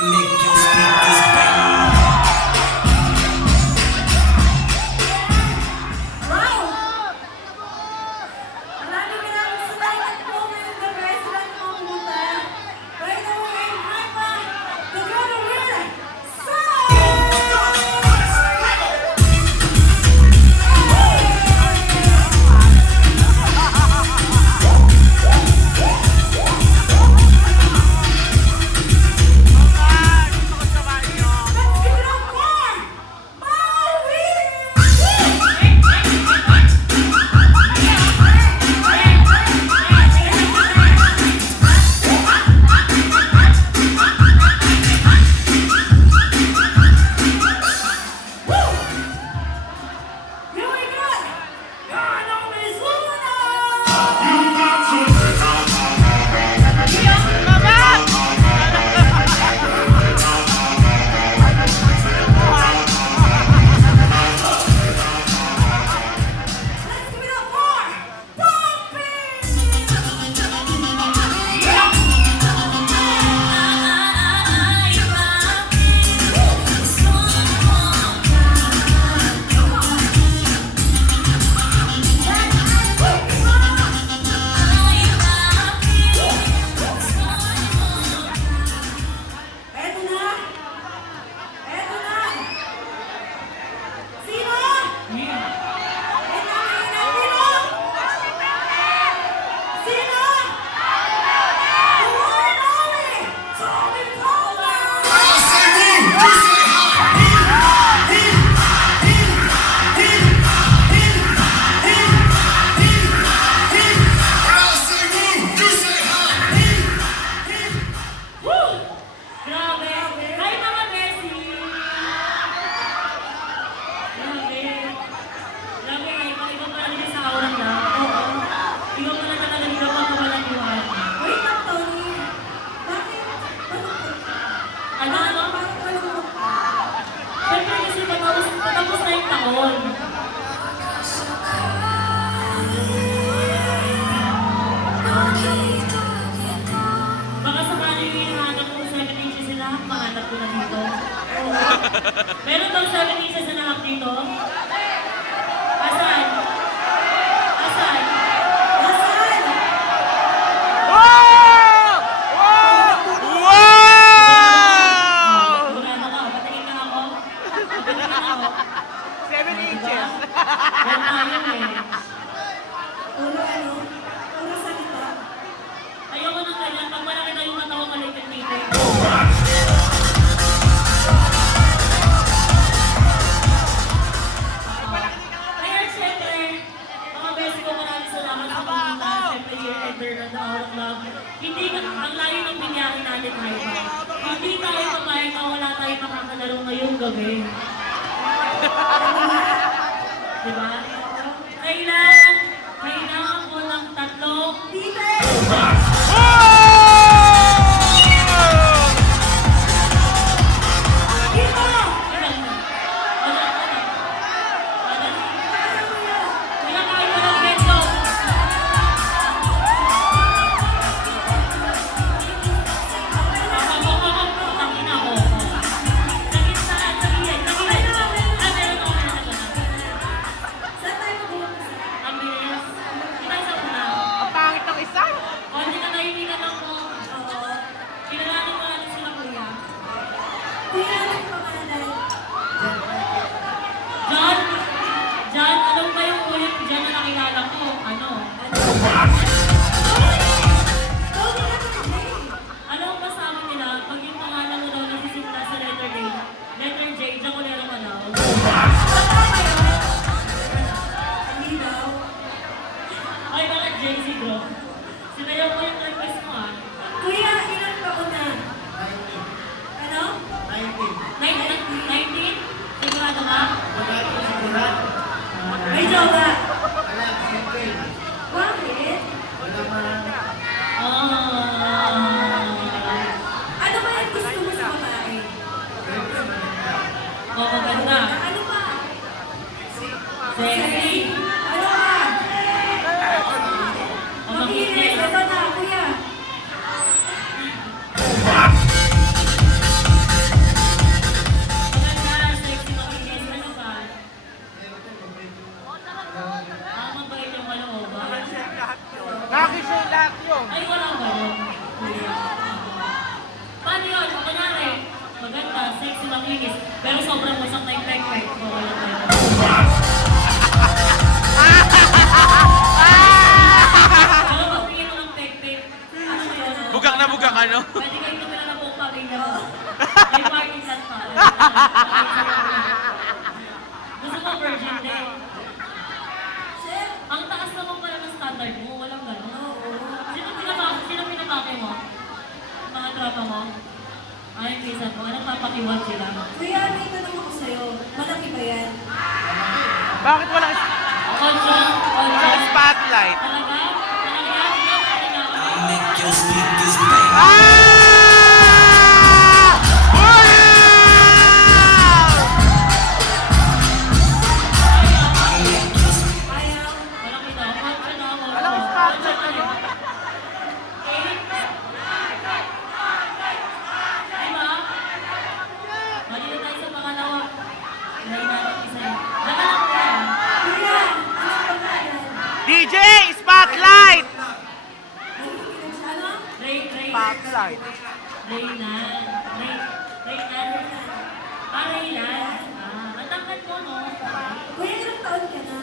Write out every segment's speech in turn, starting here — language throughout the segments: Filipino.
Make your speakers bang. Meron bang 7 inches na nakap dito? Asan? Asan? Asan? Wow! Wow! Sigurado ka, patingin na ako. Patingin na ako. 7 inches. Yan tayo eh. Puro salita. Ayoko nang ganyan. Pag malaki na yung matawa maliit dito. Kaya syempre, mga besi ko, maraming salamat sa pumunta. Syempre, year-ender na the Hour of Love. Hindi ka, ang layo ng binyakin natin, Haiba. Hindi tayo papayag na wala tayo makakalaro ngayong gabi. Diba? Kailangan ko ng tatlong Ang pangit ng isa. John, alam ba yung ulit dyan na nakilala ko? Ano? Alam mo ba sa amin nila, pag yung pangalan mo daw nasisimula sa letter J, dyan ko lero ka daw. Hindi daw. Ay, bakit JC bro? Sinayaw ko yung request mo ah. Kuya, ilang taon na? Ano? 19? Sigurado ka? May jowa. Wala, simple. Bakit? Wala man. Ano ba yung gusto mo sa babae? Siyempre, maganda. Oh, maganda. Ano pa? Sexy. Ano pa? Oh, Makinis. makinis. Ito na, kuya. sobrang linis. Pero sobrang wasak na yung pek-pek. Okay lang tayo. Pero pag tingin mo ng pek-pek, ano yun? Bugak na bugak, ano? Pwede kayo tumila na buong pamilya mo. May parking lot pa. Gusto mo virgin day? Chef, Ang taas naman pala ng standard mo, walang gano'n. Sino pinapake mo? Mga tropa mo? Ay, pinsan mo. Anong papakiwag sila? kuya, may tanong ako sa'yo. Malaki ba yan? Bakit walang Ocho? Ocho? spotlight? Talaga? Talaga? Talaga? Make your speakers bang. Ah! Wow! Ayaw. Malaki daw. Ocho na ako. Walang spotlight, ano? Eight? Diba? Mali na tayo sa pangalawa. Ilayin natin isa yun. Baka lang ko yan. Kuya, ano pangalan? DJ, spotlight! Nakikinig siya, ano? Ray. Spotlight. Raylan. Raylan. Ah, Raylan. Ah, ang tangkad mo, no? Kuya, ilang taon ka na?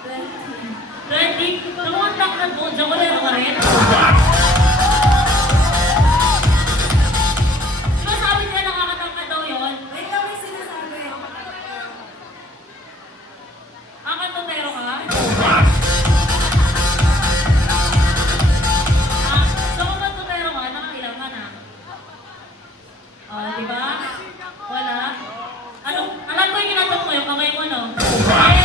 20. Naku, ang tangkad mo. Jawalero ka rin. Diba sabi nila nakakatangkad daw yun? Wait lang, may sinasabi. Ang kantotero ka? Ah, so kung kantotero ka, nakailang ka na? Oh, diba? Wala? Ano? Alam ko yung kinatok mo, yung kamay mo, no? Yay!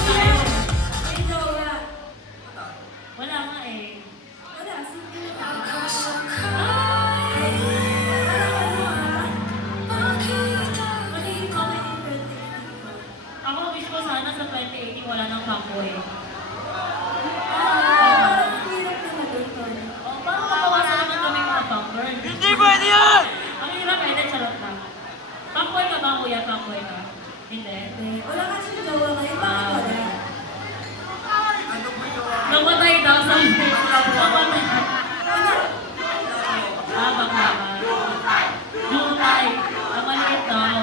Kuya, may jowa. Wala nga eh. Wala, sige na tao. Ay! Magiging comment in birthday. Ako wish ko sana sa 2018 wala nang fuckboy. Parang ang hirap na mag-return. Oh, parang mabawasan naman kami mga fuckgirl. Hindi pwede yan! Ang hirap eh, charot lang. Fuckboy ka ba, kuya? Fuckboy ka? Hindi. Wala ka siyang jowa ngayon, bakit wala? Namatay daw sa namatay. Ano? Ah, baka. Jutay. Ang maliit daw.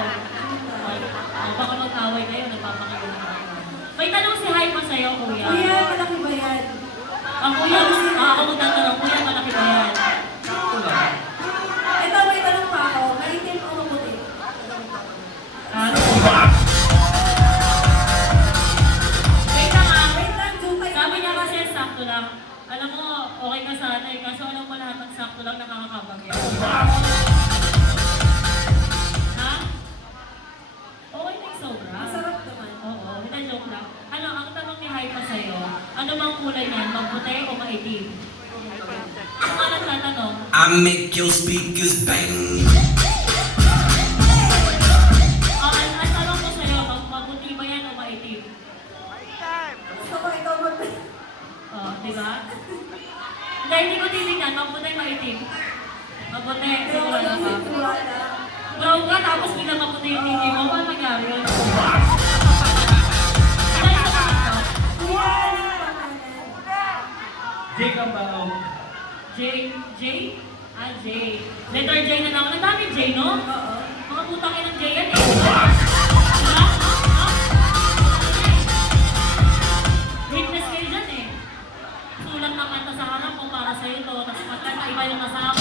Baka mag-away kayo, nagpapakita na kayo. May tanong si Hypa sa'yo, kuya. Kuya, malaki ba yan? Ang kuya, ako magtatanong, kuya, malaki ba yan? Ito, may tanong pa ako. Maitim o maputi? Ano? Wait lang ah. Wait lang, Jupay. Sabi niya kasi sakto lang. Alam mo, okay ka sana eh. Kaso alam mo lahat ng sakto lang nakakakabagay. Ha? Okay na yung sobra. Masarap naman. Oo, hindi joke lang. Ano, ang tanong ni Hypa sa'yo, ano bang kulay niyan? Maputi o maitim? Kung ano tatanong? I make your speakers bang. Ang tanong ko sa'yo, maputi ba yan o maitim? Gusto ko ikaw mag- Oh, di ba? Hindi ko titignan, maputi maitim. Maputi, Pero sigurado ka. wala. Brown ka, tapos biglang maputi yung hindi mo. Paano nangyari yun? Kuya, ano yung pangalan? Jacob Bao. J? J? Ah, J. Letter J na naman. Ang dami J, no? Oo. Mga putang inang J yan eh. Diba? Diba? Ha? Witness kayo dyan eh. Sulat na kanta sa harap kung para sa'yo to. Tapos magkanta iba yung nasa harap.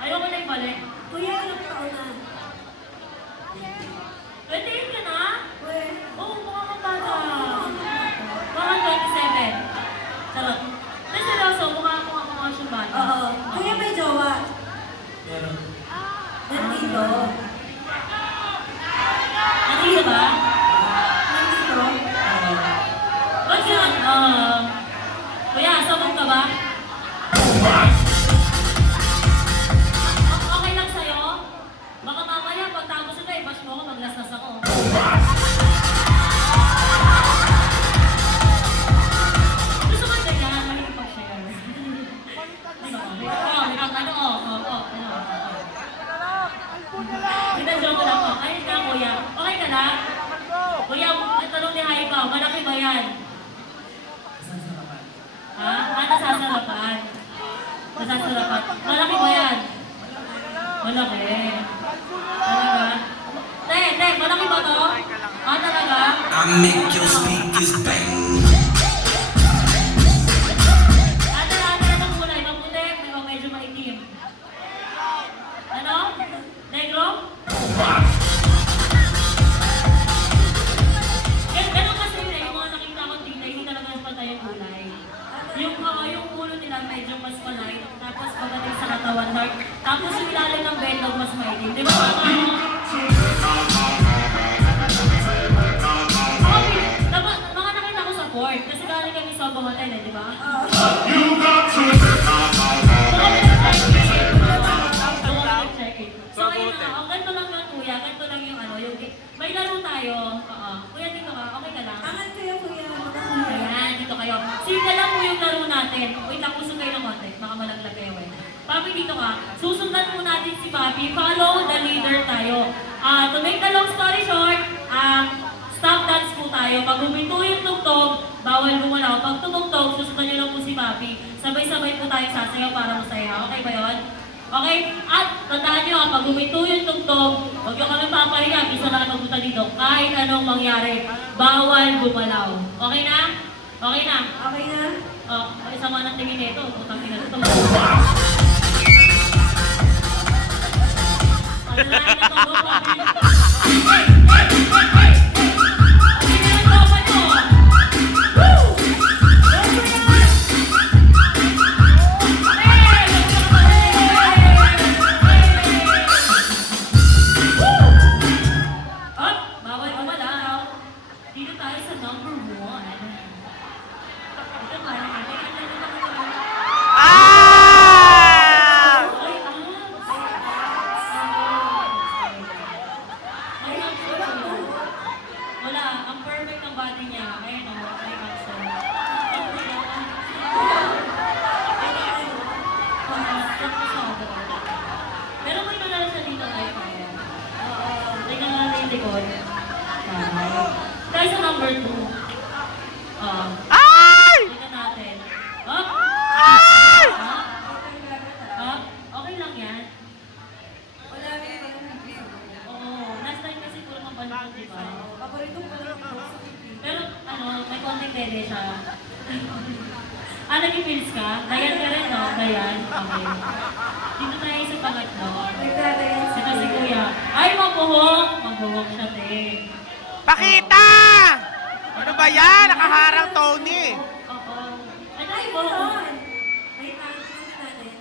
Ayoko na ibalik. Kuya, ilang taon na? 28 ka na? Kuya, Oo, mukha kang bata. Parang 27. Charot. Pero seryoso, mukha siyang bata. malaki ba yan? Sasarapan. Ha? Nasasarapan. Nasasarapan. Malaki ba yan? Malaki. Talaga? Te, malaki ba to? Talaga? I make your speakers bang. Ate ng kulay, maputi, o medyo maitim. Ano? Negro? Ganun kasi yun yung mga nakita ko tingnan, hindi talaga mas patay ang kulay. Yung ulo nila medyo mas palay, tapos pagdating sa katawan dark, tapos yung ilalim ng bedog mas maitim. Di ba? Mga nakita ko sa port, kasi galing kami sa hotel di ba? So ayun na, ganito lang yan kuya, ganito lang yung ano, may laro tayo. Kuya dito ka, okay ka lang? Angat kayo, kuya. Magkakaroon. Ayan, dito kayo. Sige lang po yung laro natin. Wait lang, usog kayo ng konti. Baka malaglag kayo eh. Papi, dito ka. Susundan po natin si Papi. Follow the leader tayo. To make the long story short, stop dance po tayo. Pag huminto yung tugtog, bawal gumalaw. Pag tumugtog, susundan nyo lang po si Papi. Sabay-sabay po tayo sasayaw para masaya. Okay ba yun? Okay? At tandaan nyo, pag huminto yung tugtog, huwag nyo kami papahiya. Bisa na magpunta dito. Kahit anong mangyari, bawal gumalaw. Okay na? Okay na? Okay na? Ay, sama ng tingin nito. Utang ina ito. Alalain na ito, Papi. Hey! Ang ginagawa nyo! Woo! Bawal gumalaw. Dito tayo sa number 1. Ito ba? Ah! Ay, wala. Ang perfect ng body niya. Ayun o, may abs. Pero may nalala siya dito ay kaya. Tingnan nga natin yung likod. Tayo sa number 2. Ay! Tingnan natin. Up! Ay! Up! Up! Okay lang yan. Wala rin pa lang. Oo. Last time kasi puro mabalong, di ba? Paborito ko lang ito sa TV. Pero ano, may konting dede siya. Nag-feels ka? Dayan ka rin, no? Dayan? Okay. Dito tayo sa pangatlo. Nagdadayan si Ito si Kuya. Ay, magbuhok! Magbuhok siya, te. Pakita! Ano ba yan? Nakaharang Tony. Oo. Ano Ay, yung buhok? yun! May tanong natin.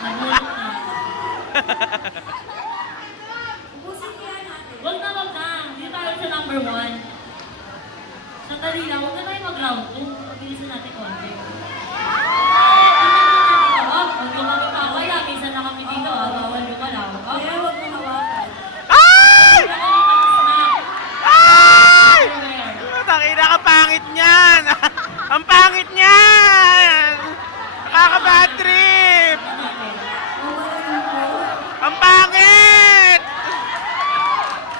Nagbuhok na. Ubusin ko yan natin. Wag na. Dito tayo sa number 1. Sandali lang, huwag na tayo mag-round 2. Pabilisan natin konti. Huwag nyo kami papaya. Minsan na kami dito, bawal lumalaw. Kaya huwag mo hawakan. Ay! Wala kami snack. Ay! Everywhere. Tangina ka, pangit niyan! Ang pangit niyan! Nakaka-bad trip! Hawakan mo. Ang pangit!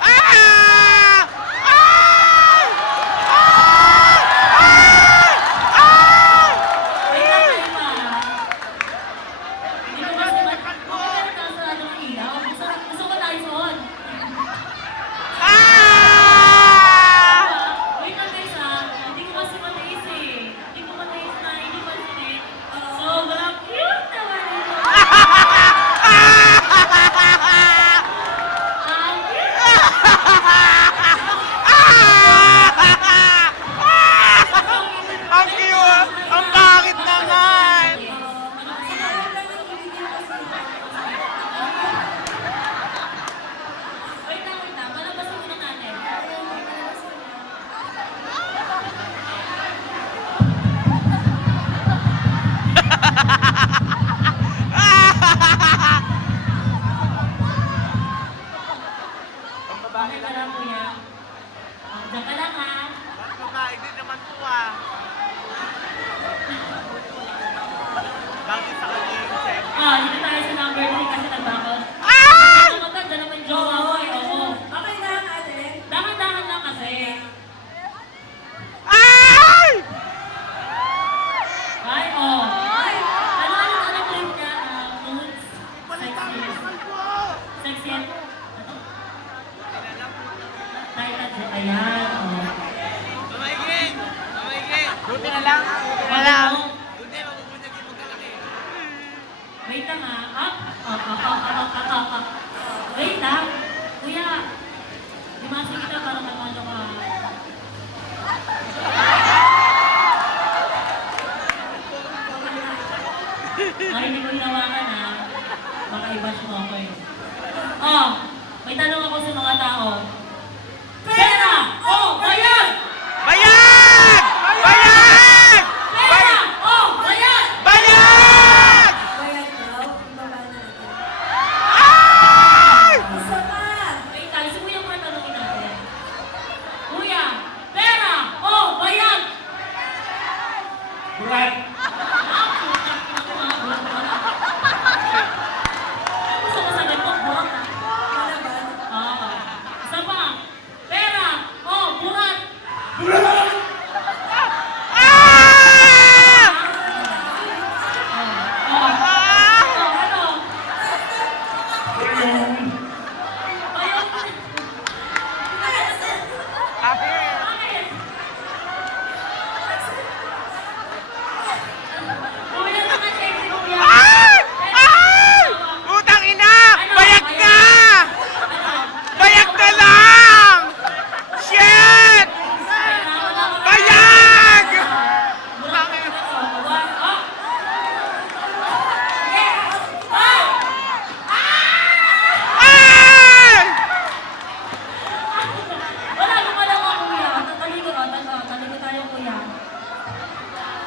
Ah! Ah! Ah! Ah! Ah! Wala. Wait lang ha. Up. Wait lang. Kuya, limasin kita para magmano ka. Ay, hindi ko hinawakan ha. Baka i-bash mo ako eh. Oh, may tanong ako sa mga tao. Pera o bayad? Bayad! Bayad! Pera o bayad? Bayad! Bayad daw, ibaba na natin. Ay! Isa pa! Wait lang, si Kuya mga tanongin natin. Kuya, pera o bayad? Burat! Gusto ko sagot mo, burak na. Malaban. Oo. Isa pa, pera o burat? Ah! Ano? Bayad. Bakit? Kuya, naka-check si Kuya. Ay! Ay! Utang ina! Bayag na! Bayag na lang! Shit! Bayag! Ay!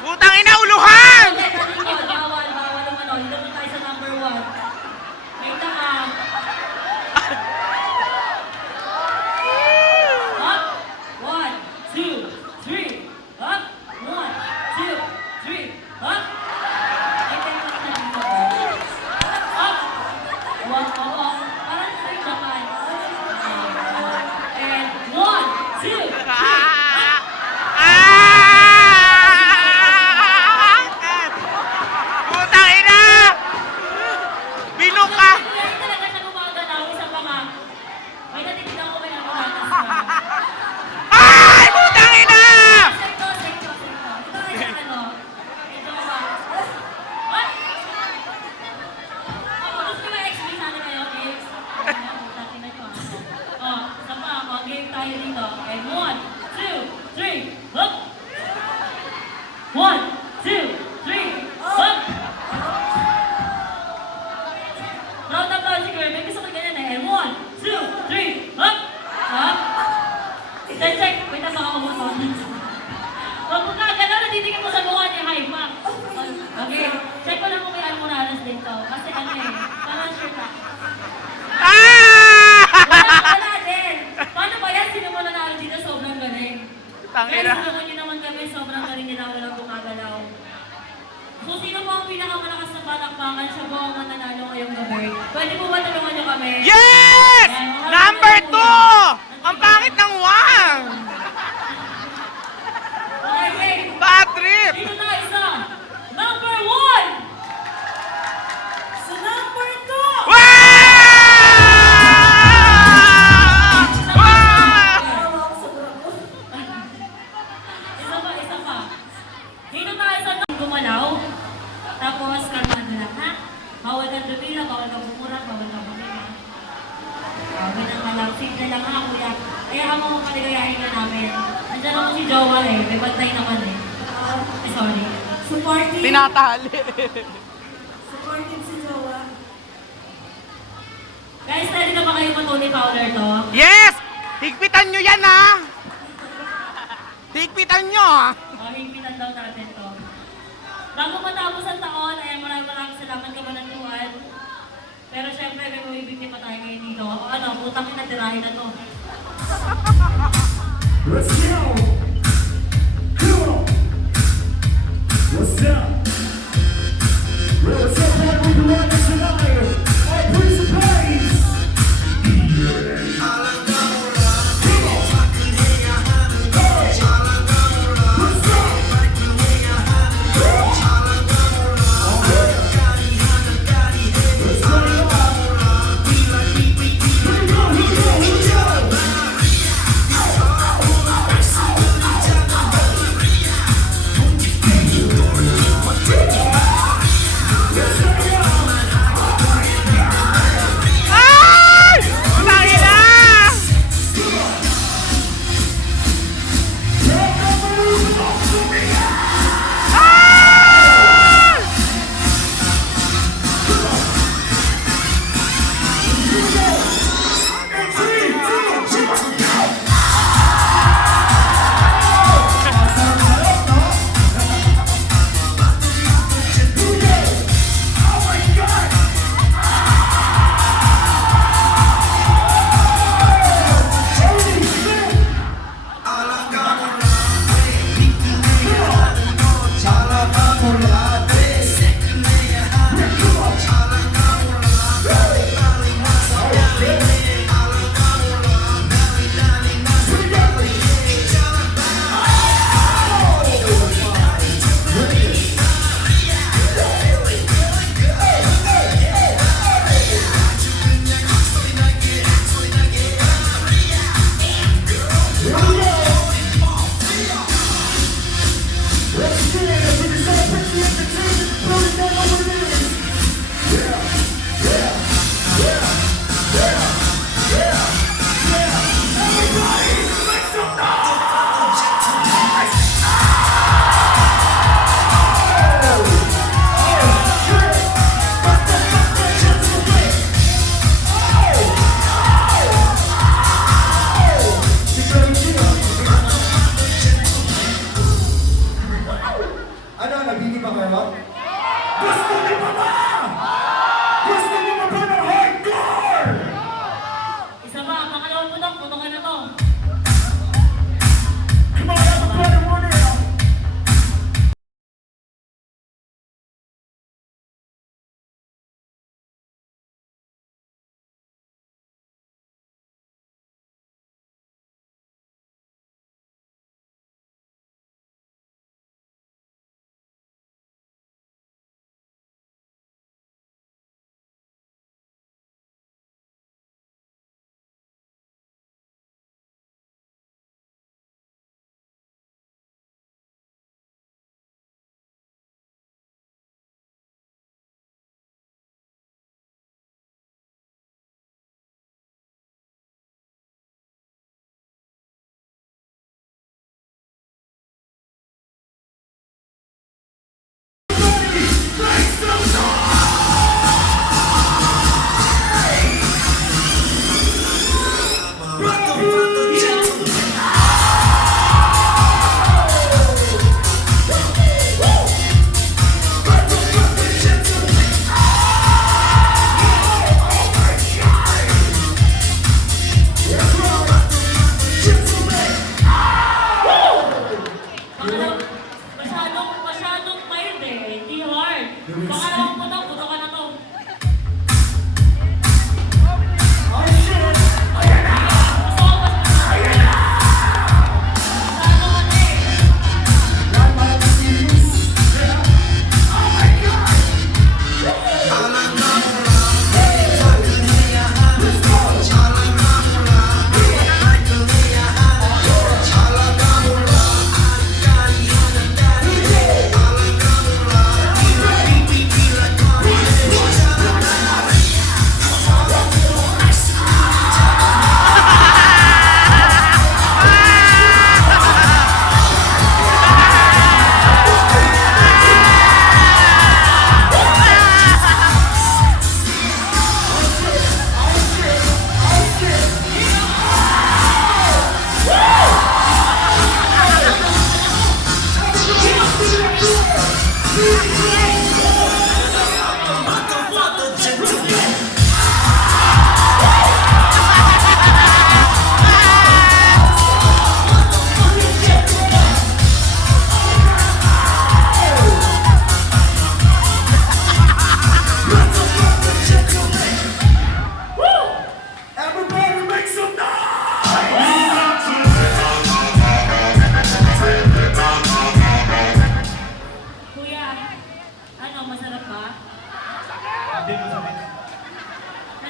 Utang ina, uluhan! One, two, three, up. One, two, three, up. Up. One, parang sa Japan. And one, two, three, up. Utang ina! Binok ka! Hindi talaga siya gumagalaw, isa pa nga. May natitignan ko kaya muranas ka. Ay! Utang ina! Sekto. Ito kasi ano, ito ba? What? Gusto mo i-explain natin kayo, kids? Dati na ito isa pa ako, game tayo dito. And one, two, three, hook! One, two, three, hook! Round up tayo si Girl. May gusto ko ganyan eh. And one, two, three, hook! Up! Check. Wait na baka umutot. Huwag mo kagalaw, natitigil mo sa mukha niya, high pa. Okay, check ko lang kung may almoranas dito. Kasi ano eh, parang sure na. Wala din. Paano ba yan? Sino mo nanalo dito? Sobrang galing. Utang Guys, ina. tulungan niyo naman kami. Sobrang galing nila. Walang gumagalaw. So, sino po ang pinakamalakas na palakpakan? Siya po ang mananalo ngayong gabi. Pwede po ba tulungan niyo kami? Yes! Number 2! Ang pangit ng 1! Okay, Bad trip! dito na isa. Number 1! Sa number 2! Wow! Wow! Tawa ako sa burak ko. Isa pa. Dito tayo sa gumalaw. Tapos, kalmado lang, ha? Bawal kang dumila, bawal kang bumura, bawal kang bumila. Ganun ka lang. Simple lang ha, kuya. Kaya ka mo kaligayahin ka namin. Andiyan naman si Jowa eh. May bantay naman eh. Sorry. Supportive. Tinatali. Supportive si Jowa. Guys, ready na ba kayo Tony Fowler to? Yes! Higpitan nyo yan, ha? Higpitan nyo, ha? Higpitan daw natin to. Bago matapos ang taon, ay maraming salamat kabanatuan. Pero syempre, may mabibigyan pa tayo ngayon dito. O ano, putang ina, tirahin na to. Let's go! Come on! What's up? Well, what's up, man? We're the one that's alive. All praise the praise! Let's go!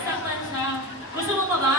nasaktan siya. Gusto mo pa ba?